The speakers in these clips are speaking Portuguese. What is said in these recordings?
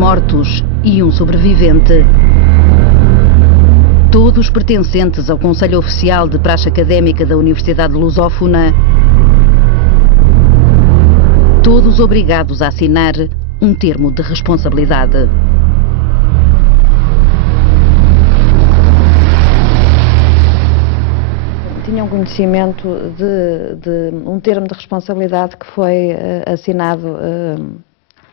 mortos e um sobrevivente. Todos pertencentes ao Conselho Oficial de Praxe Académica da Universidade Lusófona, todos obrigados a assinar um termo de responsabilidade. Tinham conhecimento de um termo de responsabilidade que foi assinado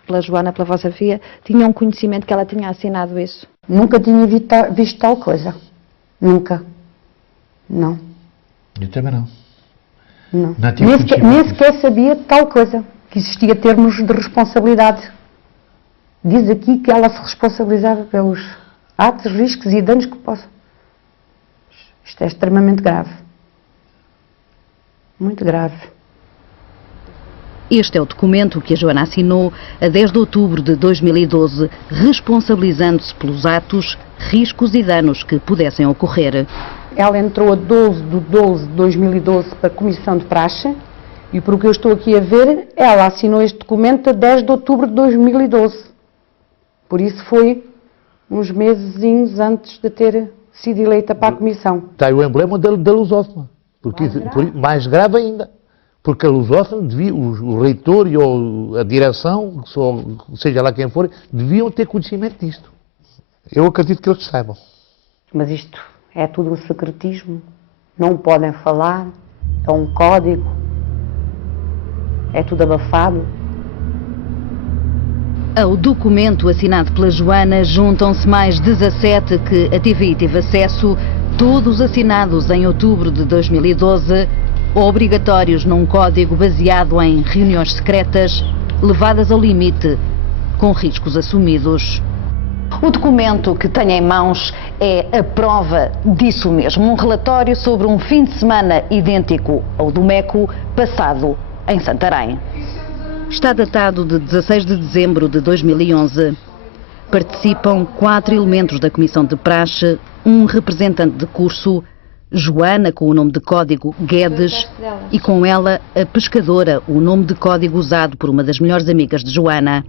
pela Joana, pela vossa filha? Tinham conhecimento que ela tinha assinado isso? Nunca tinha visto tal coisa. Nunca. Não. Eu também não. Não. Nem sequer sabia de tal coisa, que existia termos de responsabilidade. Diz aqui que ela se responsabilizava pelos atos, riscos e danos que possam. Isto é extremamente grave. Muito grave. Este é o documento que a Joana assinou a 10 de outubro de 2012, responsabilizando-se pelos atos, riscos e danos que pudessem ocorrer. Ela entrou a 12 de 12 de 2012 para a Comissão de Praxe e, por o que eu estou aqui a ver, ela assinou este documento a 10 de outubro de 2012. Por isso foi uns mesezinhos antes de ter sido eleita para a Comissão. Está aí o emblema da Lusófona. Mais grave ainda. Porque a Lusófona, o reitor e a direção, seja lá quem for, deviam ter conhecimento disto. Eu acredito que eles saibam. Mas isto é tudo um secretismo. Não podem falar. É um código. É tudo abafado. Ao documento assinado pela Joana juntam-se mais 17 que a TVI teve acesso, todos assinados em outubro de 2012, obrigatórios num código baseado em reuniões secretas, levadas ao limite, com riscos assumidos. O documento que tenho em mãos é a prova disso mesmo, um relatório sobre um fim de semana idêntico ao do MECO, passado em Santarém. Está datado de 16 de dezembro de 2011. Participam 4 elementos da Comissão de Praxe, um representante de curso, Joana, com o nome de código Guedes, e com ela a pescadora, o nome de código usado por uma das melhores amigas de Joana.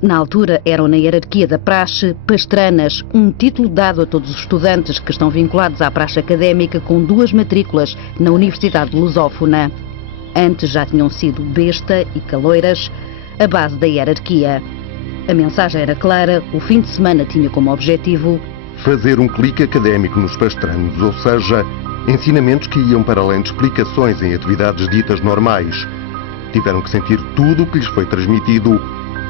Na altura eram na hierarquia da praxe pastranas, um título dado a todos os estudantes que estão vinculados à praxe académica com 2 matrículas na Universidade Lusófona. Antes já tinham sido besta e caloiras, a base da hierarquia. A mensagem era clara, o fim de semana tinha como objetivo fazer um clique académico nos pastranos, ou seja, ensinamentos que iam para além de explicações em atividades ditas normais. Tiveram que sentir tudo o que lhes foi transmitido,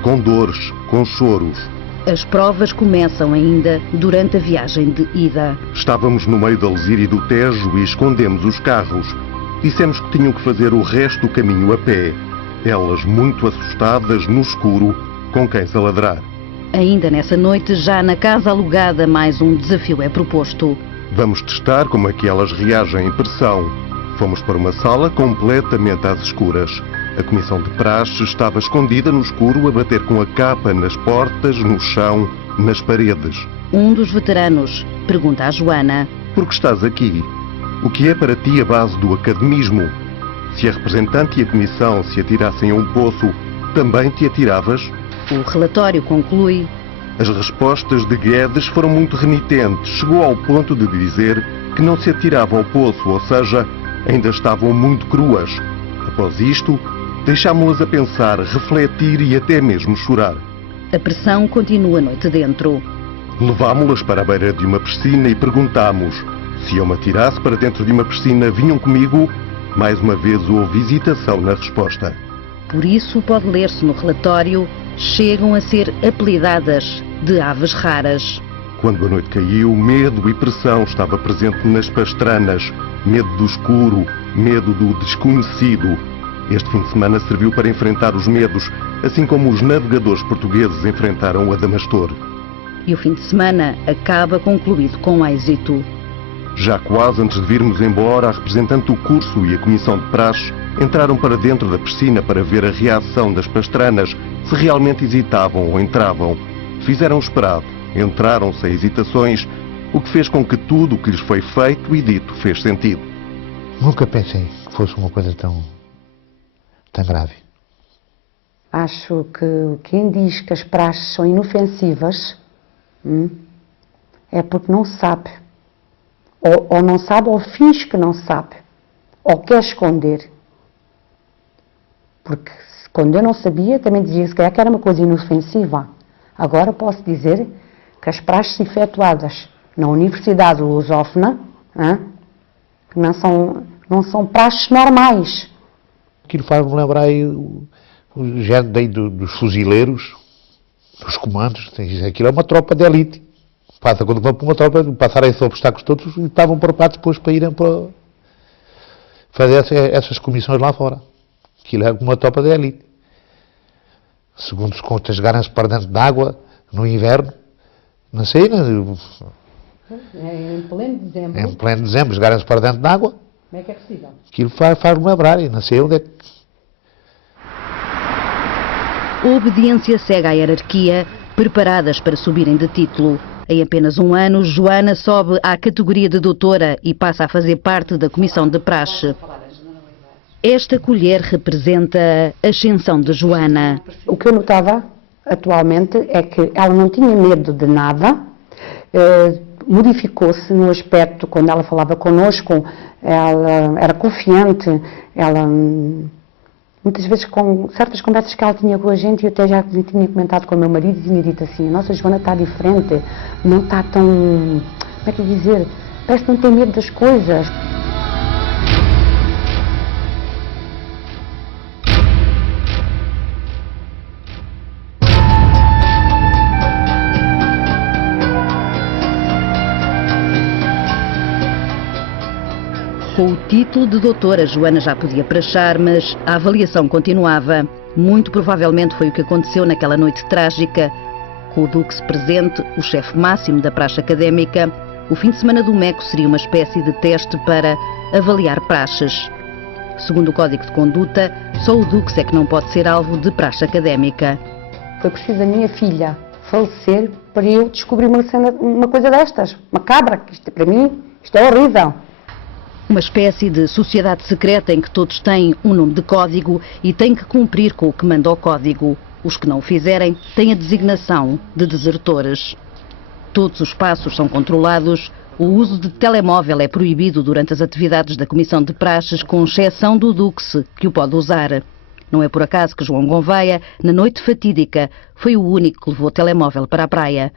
com dores, com choros. As provas começam ainda durante a viagem de ida. Estávamos no meio da Lesíria e do Tejo e escondemos os carros. Dissemos que tinham que fazer o resto do caminho a pé. Elas muito assustadas, no escuro, com quem se ladrar. Ainda nessa noite, já na casa alugada, mais um desafio é proposto. Vamos testar como é que elas reagem em pressão. Fomos para uma sala completamente às escuras. A comissão de praxe estava escondida no escuro a bater com a capa nas portas, no chão, nas paredes. Um dos veteranos pergunta à Joana: por que estás aqui? O que é para ti a base do academismo? Se a representante e a comissão se atirassem a um poço, também te atiravas? O relatório conclui: as respostas de Guedes foram muito renitentes. Chegou ao ponto de dizer que não se atirava ao poço, ou seja, ainda estavam muito cruas. Após isto, deixámo-las a pensar, refletir e até mesmo chorar. A pressão continua a noite dentro. Levámo-las para a beira de uma piscina e perguntámos: se eu me atirasse para dentro de uma piscina, vinham comigo? Mais uma vez houve hesitação na resposta. Por isso, pode ler-se no relatório, chegam a ser apelidadas de aves raras. Quando a noite caiu, medo e pressão estava presente nas pastranas. Medo do escuro, medo do desconhecido. Este fim de semana serviu para enfrentar os medos, assim como os navegadores portugueses enfrentaram o Adamastor. E o fim de semana acaba concluído com êxito. Já quase antes de virmos embora, a representante do curso e a comissão de praxe entraram para dentro da piscina para ver a reação das pastranas, se realmente hesitavam ou entravam. Fizeram o esperado, entraram sem hesitações, o que fez com que tudo o que lhes foi feito e dito fez sentido. Nunca pensei que fosse uma coisa tão grave. Acho que quem diz que as praxes são inofensivas é porque não sabe. Ou não sabe ou finge que não sabe. Ou quer esconder. Porque quando eu não sabia, também dizia se calhar que era uma coisa inofensiva. Agora posso dizer que as praxes efetuadas na Universidade Lusófona que não são praxes normais. Aquilo faz-me lembrar aí o género daí dos fuzileiros, dos comandos. Aquilo é uma tropa de elite. Passa quando vão para uma tropa, passaram esses obstáculos todos e estavam preparados depois para irem para fazer essas comissões lá fora. Aquilo é uma tropa de elite. Segundo os contas, jogarem-se para dentro de água no inverno. Não sei, Em pleno dezembro. em pleno dezembro, jogarem-se para dentro de água. Como é que é possível? Aquilo faz-me lembrar e não sei onde é que... A obediência segue à hierarquia, preparadas para subirem de título. Em apenas um ano, Joana sobe à categoria de doutora e passa a fazer parte da comissão de praxe. Esta colher representa a ascensão de Joana. O que eu notava atualmente é que ela não tinha medo de nada, modificou-se no aspecto, quando ela falava connosco, ela era confiante, ela, muitas vezes com certas conversas que ela tinha com a gente, eu até já tinha comentado com o meu marido e tinha dito assim, a nossa Joana está diferente, não está tão, como é que eu ia dizer, parece que não tem medo das coisas. Com o título de doutora, Joana já podia praxar, mas a avaliação continuava. Muito provavelmente foi o que aconteceu naquela noite trágica. Com o Duque presente, o chefe máximo da praxe académica, o fim de semana do MECO seria uma espécie de teste para avaliar praxes. Segundo o Código de Conduta, só o Duque é que não pode ser alvo de praxe académica. Foi preciso a minha filha falecer para eu descobrir uma coisa destas, macabra, que isto, para mim, isto é horrível. Uma espécie de sociedade secreta em que todos têm um nome de código e têm que cumprir com o que manda o código. Os que não o fizerem têm a designação de desertores. Todos os passos são controlados. O uso de telemóvel é proibido durante as atividades da Comissão de Praxes, com exceção do Duque, que o pode usar. Não é por acaso que João Gouveia, na noite fatídica, foi o único que levou o telemóvel para a praia.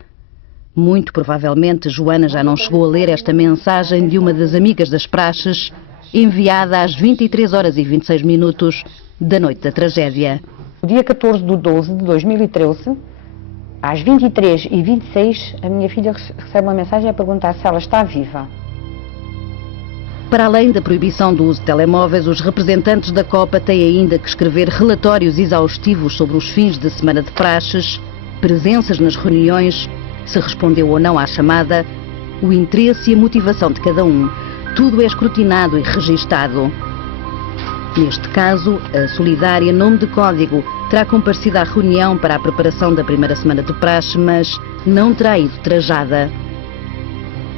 Muito provavelmente, Joana já não chegou a ler esta mensagem de uma das amigas das praxes, enviada às 23h26 da noite da tragédia. No dia 14/12 de 2013, às 23h26, a minha filha recebe uma mensagem a perguntar se ela está viva. Para além da proibição do uso de telemóveis, os representantes da Copa têm ainda que escrever relatórios exaustivos sobre os fins de semana de praxes, presenças nas reuniões, se respondeu ou não à chamada, o interesse e a motivação de cada um. Tudo é escrutinado e registado. Neste caso, a Solidária, nome de código, terá comparecido à reunião para a preparação da primeira semana de praxe, mas não terá ido trajada.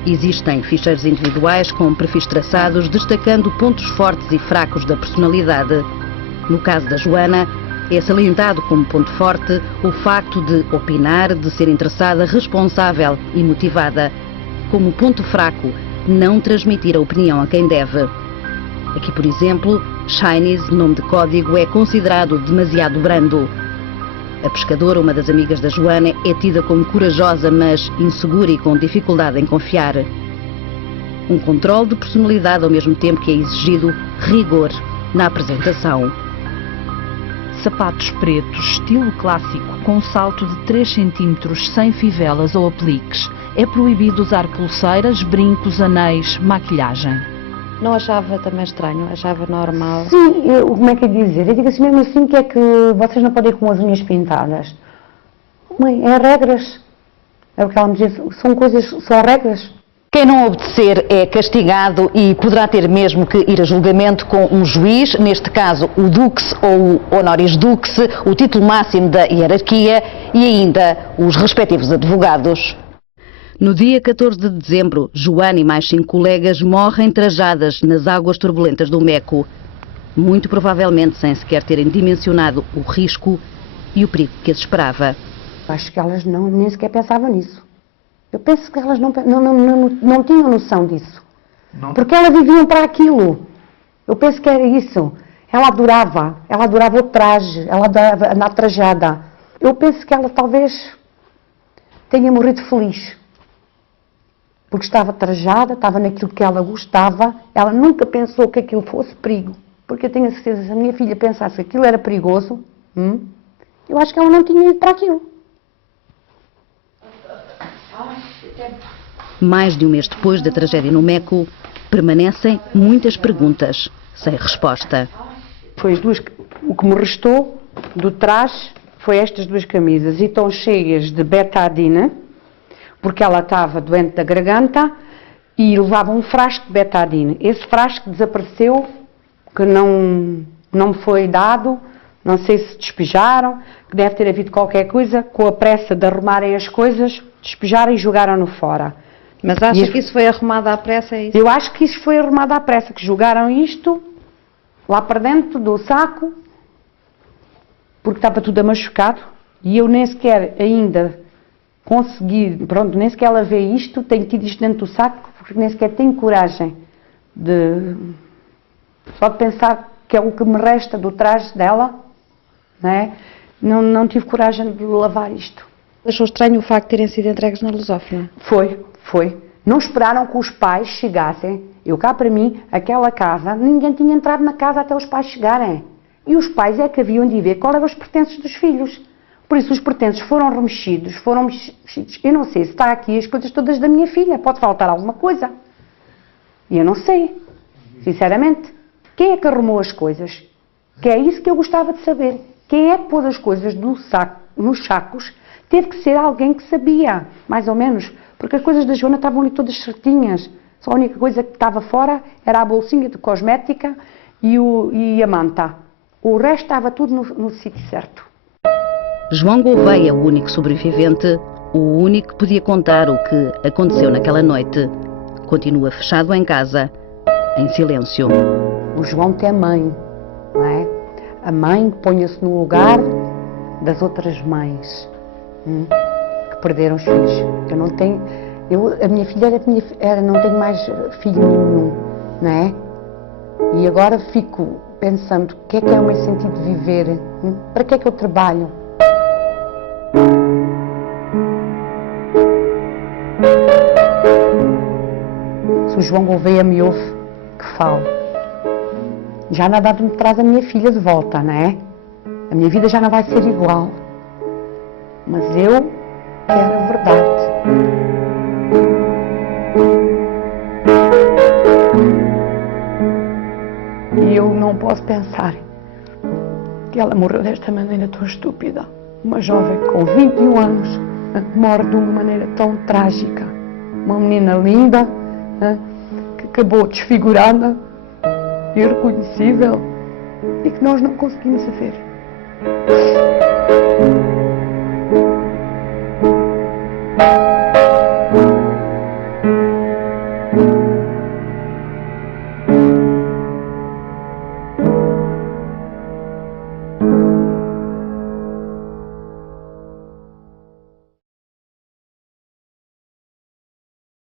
Existem ficheiros individuais com perfis traçados, destacando pontos fortes e fracos da personalidade. No caso da Joana, é salientado como ponto forte o facto de opinar, de ser interessada, responsável e motivada. Como ponto fraco, não transmitir a opinião a quem deve. Aqui, por exemplo, Chinese, nome de código, é considerado demasiado brando. A pescadora, uma das amigas da Joana, é tida como corajosa, mas insegura e com dificuldade em confiar. Um controle de personalidade ao mesmo tempo que é exigido rigor na apresentação. Sapatos pretos, estilo clássico, com salto de 3 cm, sem fivelas ou apliques. É proibido usar pulseiras, brincos, anéis, maquilhagem. Não achava também estranho, achava normal. Sim, como é que é dizer? Eu digo assim, mesmo assim, que é que vocês não podem ir com as unhas pintadas? Mãe, é regras. É o que ela me diz, são coisas, são regras. Quem não obedecer é castigado e poderá ter mesmo que ir a julgamento com um juiz, neste caso o Dux ou o Honoris Dux, o título máximo da hierarquia e ainda os respectivos advogados. No dia 14 de dezembro, Joana e mais 5 colegas morrem trajadas nas águas turbulentas do Meco. Muito provavelmente sem sequer terem dimensionado o risco e o perigo que as esperava. Acho que elas nem sequer pensavam nisso. Eu penso que elas não tinham noção disso. Não. Porque elas viviam para aquilo. Eu penso que era isso. Ela adorava o traje, ela adorava andar trajada. Eu penso que ela talvez tenha morrido feliz. Porque estava trajada, estava naquilo que ela gostava, ela nunca pensou que aquilo fosse perigo. Porque eu tenho a certeza, se a minha filha pensasse que aquilo era perigoso, eu acho que ela não tinha ido para aquilo. Mais de um mês depois da tragédia no Meco, permanecem muitas perguntas sem resposta. Foi o que me restou do traje foi estas 2 camisas, e estão cheias de betadine, porque ela estava doente da garganta e levava um frasco de betadine. Esse frasco desapareceu, que não me foi dado, não sei se despejaram, que deve ter havido qualquer coisa, com a pressa de arrumarem as coisas, despejaram e jogaram-no fora. Mas acha que isso foi arrumado à pressa? É isso? Eu acho que isso foi arrumado à pressa, que jogaram isto lá para dentro do saco, porque estava tudo machucado, e eu nem sequer ainda consegui, nem sequer lavei isto, tenho tido isto dentro do saco, porque nem sequer tenho coragem só de pensar que é o que me resta do traje dela, não é? Não tive coragem de lavar isto. Achou estranho o facto de terem sido entregues na lusófona? Foi. Não esperaram que os pais chegassem. Eu cá para mim, aquela casa, ninguém tinha entrado na casa até os pais chegarem. E os pais é que haviam de ver qual eram os pertences dos filhos. Por isso os pertences foram remexidos. Eu não sei se está aqui as coisas todas da minha filha. Pode faltar alguma coisa. E eu não sei, sinceramente. Quem é que arrumou as coisas? Que é isso que eu gostava de saber. Quem é que pôs as coisas nos sacos? Teve que ser alguém que sabia, mais ou menos. Porque as coisas da Joana estavam ali todas certinhas. Só a única coisa que estava fora era a bolsinha de cosmética e a manta. O resto estava tudo no sítio certo. João Gouveia, o único sobrevivente, o único que podia contar o que aconteceu naquela noite, continua fechado em casa, em silêncio. O João tem a mãe, não é? A mãe que põe-se no lugar das outras mães que perderam os filhos. A minha filha não tenho mais filho nenhum, não é? E agora fico pensando, o que é o meu sentido de viver? Para que é que eu trabalho? Se o João Gouveia me ouve, que fale. Já nada me traz a minha filha de volta, não é? A minha vida já não vai ser igual. Mas eu quero a verdade. E eu não posso pensar que ela morreu desta maneira tão estúpida. Uma jovem com 21 anos morre de uma maneira tão trágica. Uma menina linda, que acabou desfigurada, irreconhecível, e que nós não conseguimos ver.